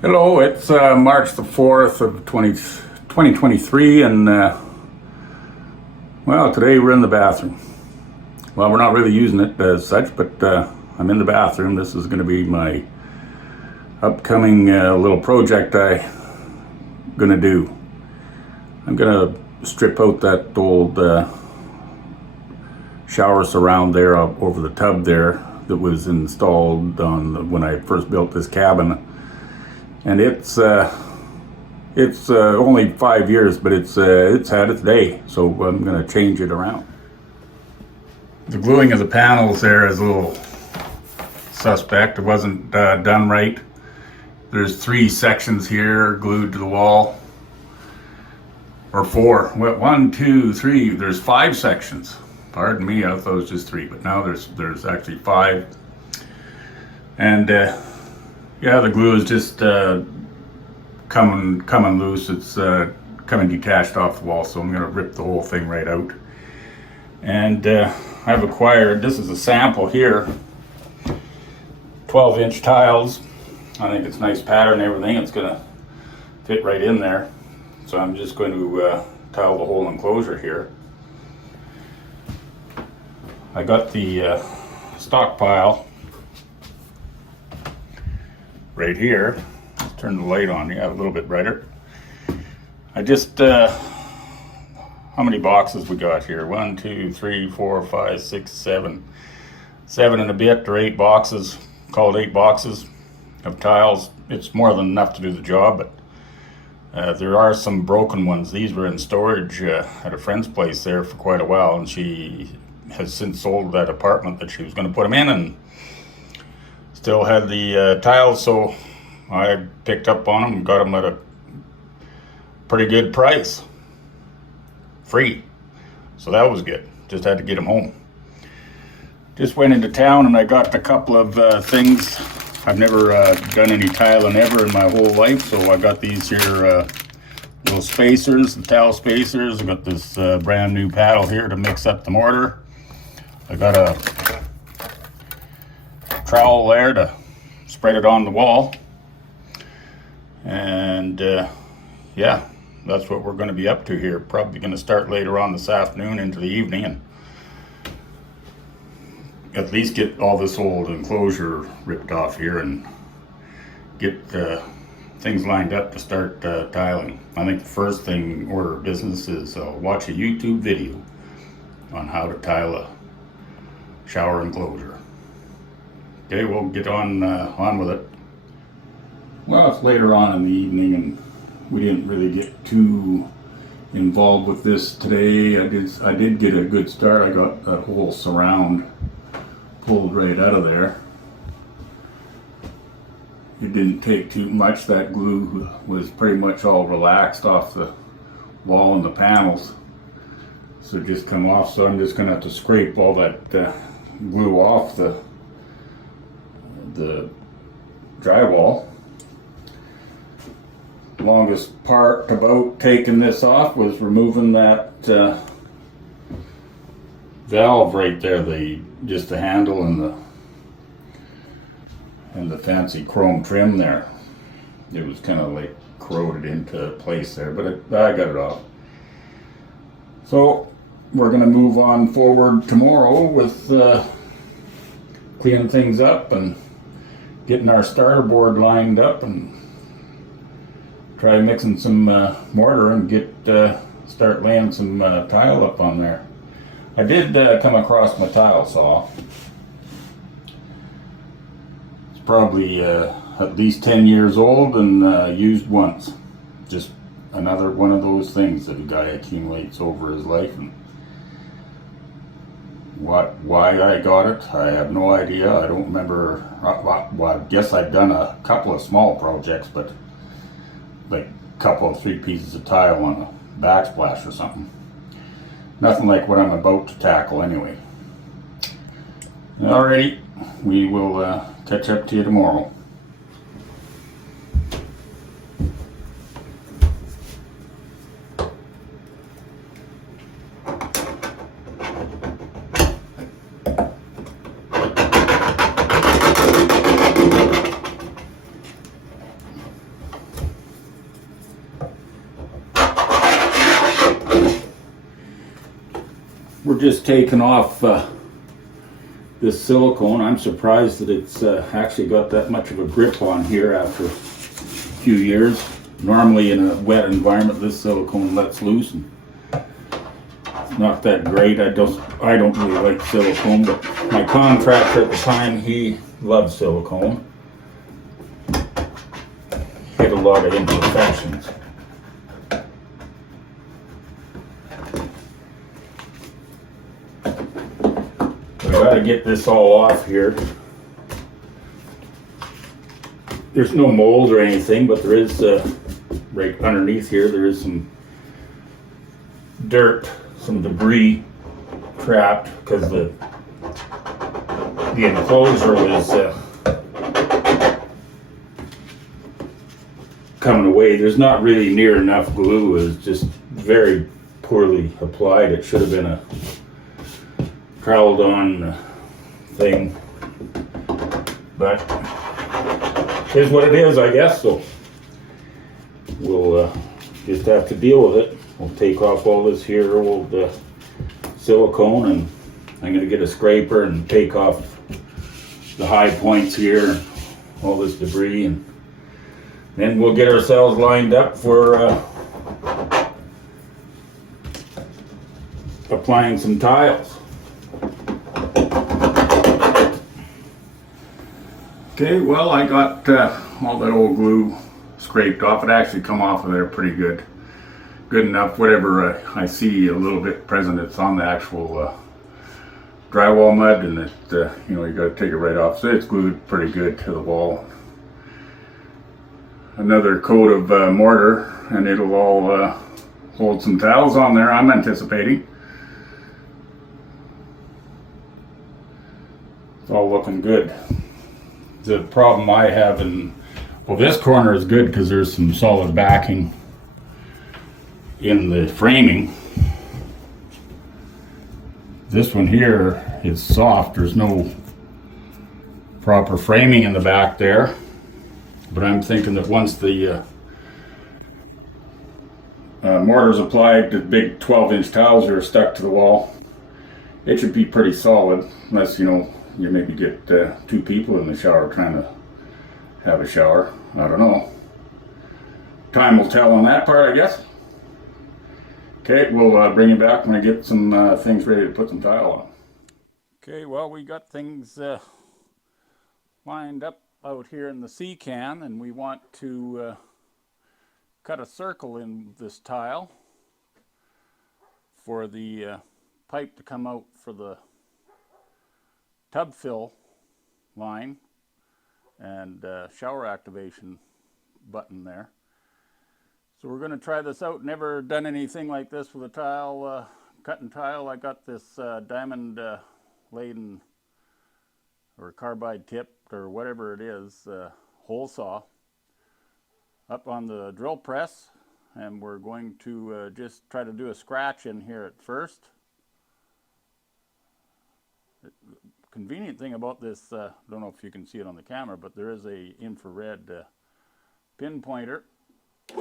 Hello, it's March the 4th of 2023, and well, today we're in the bathroom. Well, we're not really using it as such, but I'm in the bathroom. This is going to be my upcoming little project I'm going to do. I'm going to strip out that old shower surround there over the tub there that was installed when I first built this cabin. And it's only 5 years, but it's had its day, so I'm going to change it around. The gluing of the panels there is a little suspect. It wasn't done right. There's 3 sections here glued to the wall, or 4. Well, 1, 2, 3. There's 5 sections. Pardon me, I thought it was just 3, but now there's actually 5. And yeah, the glue is just coming loose. It's coming detached off the wall, so I'm going to rip the whole thing right out. And I've acquired, this is a sample here, 12-inch tiles. I think it's nice pattern and everything. It's going to fit right in there. So I'm just going to tile the whole enclosure here. I got the stockpile right here. Let's turn the light on. Yeah, a little bit brighter. I just how many boxes we got here? 1, 2, 3, 4, 5, 6, 7. 7 and a bit, or 8 boxes. Call it 8 boxes of tiles. It's more than enough to do the job, but there are some broken ones. These were in storage at a friend's place there for quite a while, and she has since sold that apartment that she was going to put them in, and still had the tiles, so I picked up on them and got them at a pretty good price. Free. So that was good. Just had to get them home. Just went into town and I got a couple of things. I've never done any tiling ever in my whole life, so I got these here little spacers, the towel spacers. I got this brand new paddle here to mix up the mortar. I got a trowel there to spread it on the wall. And yeah, that's what we're going to be up to here. Probably going to start later on this afternoon into the evening and at least get all this old enclosure ripped off here and get things lined up to start tiling. I think the first thing order of business is watch a YouTube video on how to tile a shower enclosure. Okay, we'll get on with it. Well, it's later on in the evening, and we didn't really get too involved with this today. I did get a good start. I got that whole surround pulled right out of there. It didn't take too much. That glue was pretty much all relaxed off the wall and the panels, so it just come off. So I'm just going to have to scrape all that glue off the drywall. The longest part about taking this off was removing that valve right there, just the handle and the fancy chrome trim there. It was kind of like corroded into place there, but I got it off. So we're going to move on forward tomorrow with cleaning things up and getting our starter board lined up and try mixing some mortar and start laying some tile up on there. I did come across my tile saw. It's probably at least 10 years old and used once. Just another one of those things that a guy accumulates over his life. And why I got it, I have no idea. I don't remember. Well, I guess I've done a couple of small projects, but like a couple of 3 pieces of tile on a backsplash or something. Nothing like what I'm about to tackle anyway. Alrighty, we will catch up to you tomorrow. we're just taking off this silicone. I'm surprised that it's actually got that much of a grip on here after a few years. Normally in a wet environment this silicone lets loose and it's not that great. I don't really like silicone, but my contractor at the time, he loved silicone. Hit a lot of imperfections. I gotta get this all off here. There's no mold or anything, but there is right underneath here. There is some dirt, some debris trapped because the enclosure was coming away. There's not really near enough glue. It's just very poorly applied. It should have been a troweled on thing, but here's what it is, I guess. So we'll just have to deal with it. We'll take off all this here old silicone, and I'm going to get a scraper and take off the high points here, all this debris, and then we'll get ourselves lined up for applying some tiles. Okay, well, I got all that old glue scraped off. It actually come off of there pretty good. Good enough. Whatever I see a little bit present, it's on the actual drywall mud, and it, you got to take it right off. So it's glued pretty good to the wall. Another coat of mortar, and it'll all hold some tiles on there, I'm anticipating. It's all looking good. The problem I have well, this corner is good because there's some solid backing in the framing. This one here is soft. There's no proper framing in the back there. But I'm thinking that once the mortar's applied, the big 12-inch tiles are stuck to the wall, it should be pretty solid, unless you maybe get two people in the shower trying to have a shower. I don't know. Time will tell on that part, I guess. Okay, we'll bring you back when I get some things ready to put some tile on. Okay, well, we got things lined up out here in the sea can, and we want to cut a circle in this tile for the pipe to come out for the tub fill line and shower activation button there. So we're going to try this out. Never done anything like this with a tile, cutting tile. I got this diamond laden or carbide tipped or whatever it is hole saw up on the drill press, and we're going to just try to do a scratch in here at first. Convenient thing about this, don't know if you can see it on the camera, but there is a infrared pinpointer.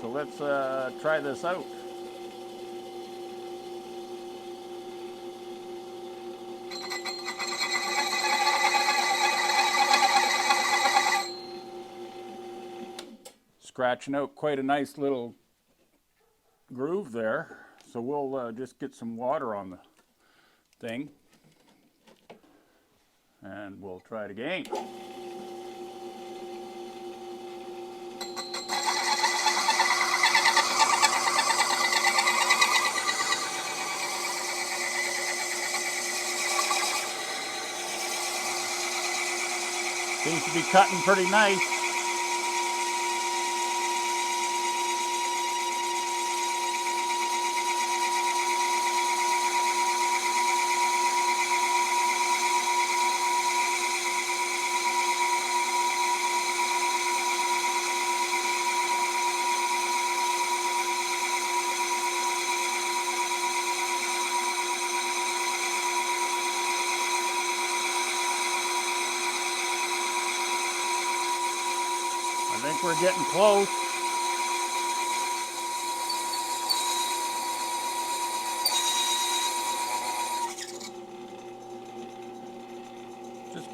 So let's try this out. Scratching out quite a nice little groove there. So we'll just get some water on the thing, and we'll try it again. Seems to be cutting pretty nice. I think we're getting close.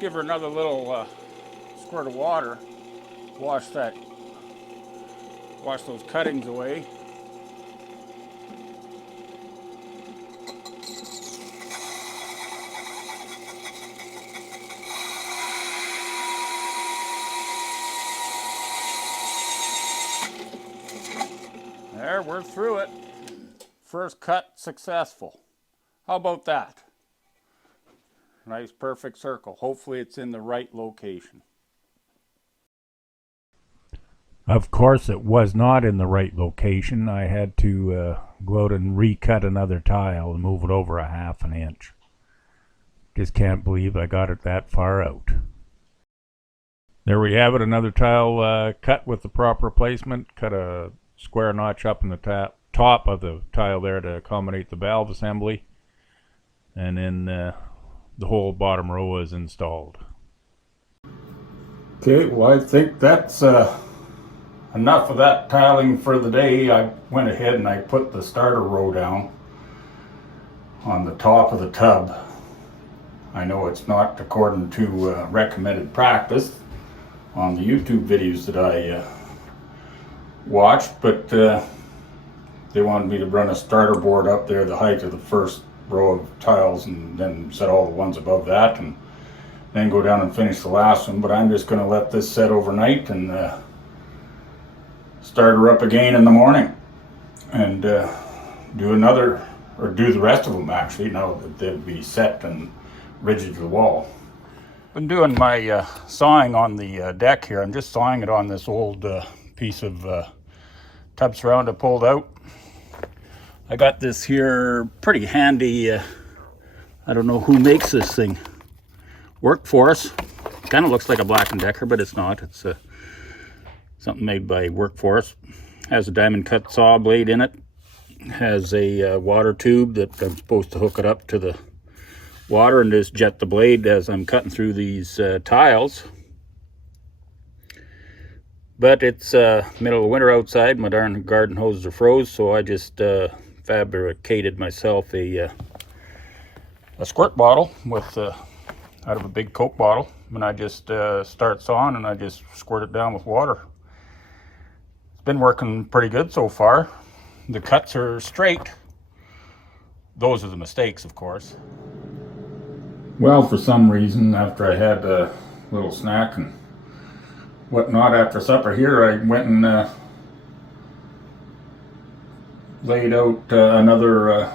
give her another little squirt of water. Wash those cuttings away. There, we're through it. First cut successful. How about that? Nice perfect circle. Hopefully it's in the right location. Of course it was not in the right location. I had to go out and recut another tile and move it over a ½ an inch. Just can't believe I got it that far out. There we have it, another tile cut with the proper placement. Cut a square notch up in the top of the tile there to accommodate the valve assembly. And then the whole bottom row is installed. Okay, well I think that's enough of that tiling for the day. I went ahead and I put the starter row down on the top of the tub. I know it's not according to recommended practice on the YouTube videos that I watched, but they wanted me to run a starter board up there the height of the first row of tiles and then set all the ones above that and then go down and finish the last one. But I'm just going to let this set overnight and start her up again in the morning and do the rest of them actually, now that they'll be set and rigid to the wall. Been doing my sawing on the deck here. I'm just sawing it on this old piece of tub surround I pulled out. I got this here pretty handy, I don't know who makes this thing, Workforce. Kind of looks like a Black & Decker, but it's not. It's something made by Workforce. Has a diamond cut saw blade in it. Has a water tube that I'm supposed to hook it up to the water and just jet the blade as I'm cutting through these tiles. But it's middle of winter outside. My darn garden hoses are froze, so I just fabricated myself a squirt bottle with out of a big Coke bottle, and I just start sawing and I just squirt it down with water. It's been working pretty good so far. The cuts are straight. Those are the mistakes, of course. Well, for some reason, after I had a little snack and whatnot after supper here, I went and laid out another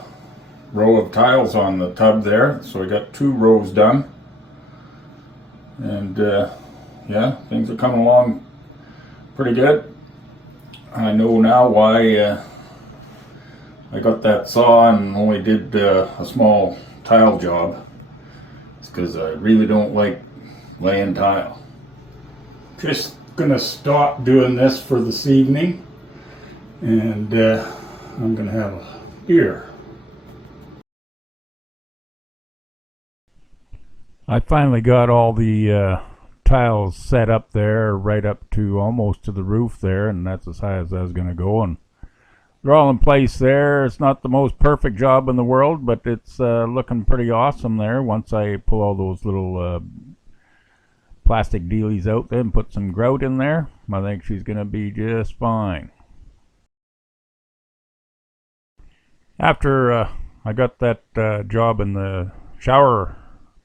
row of tiles on the tub there. So I got 2 rows done. And yeah, things are coming along pretty good. I know now why I got that saw and only did a small tile job. It's because I really don't like laying tile. Just gonna stop doing this for this evening, and I'm gonna have a beer. I finally got all the tiles set up there, right up to almost to the roof there, and that's as high as I was going to go, and they're all in place there. It's not the most perfect job in the world, but it's looking pretty awesome there once I pull all those little plastic dealies out there and put some grout in there. I think she's going to be just fine. After I got that job in the shower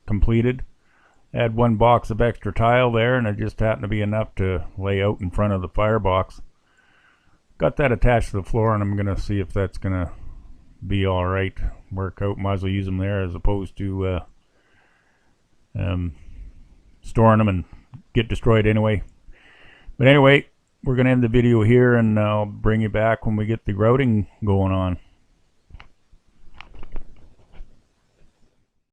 completed, I had 1 box of extra tile there, and it just happened to be enough to lay out in front of the firebox. Got that attached to the floor, and I'm going to see if that's going to be alright. Work out. Might as well use them there as opposed to storing them and get destroyed anyway. But anyway, we're going to end the video here, and I'll bring you back when we get the grouting going on.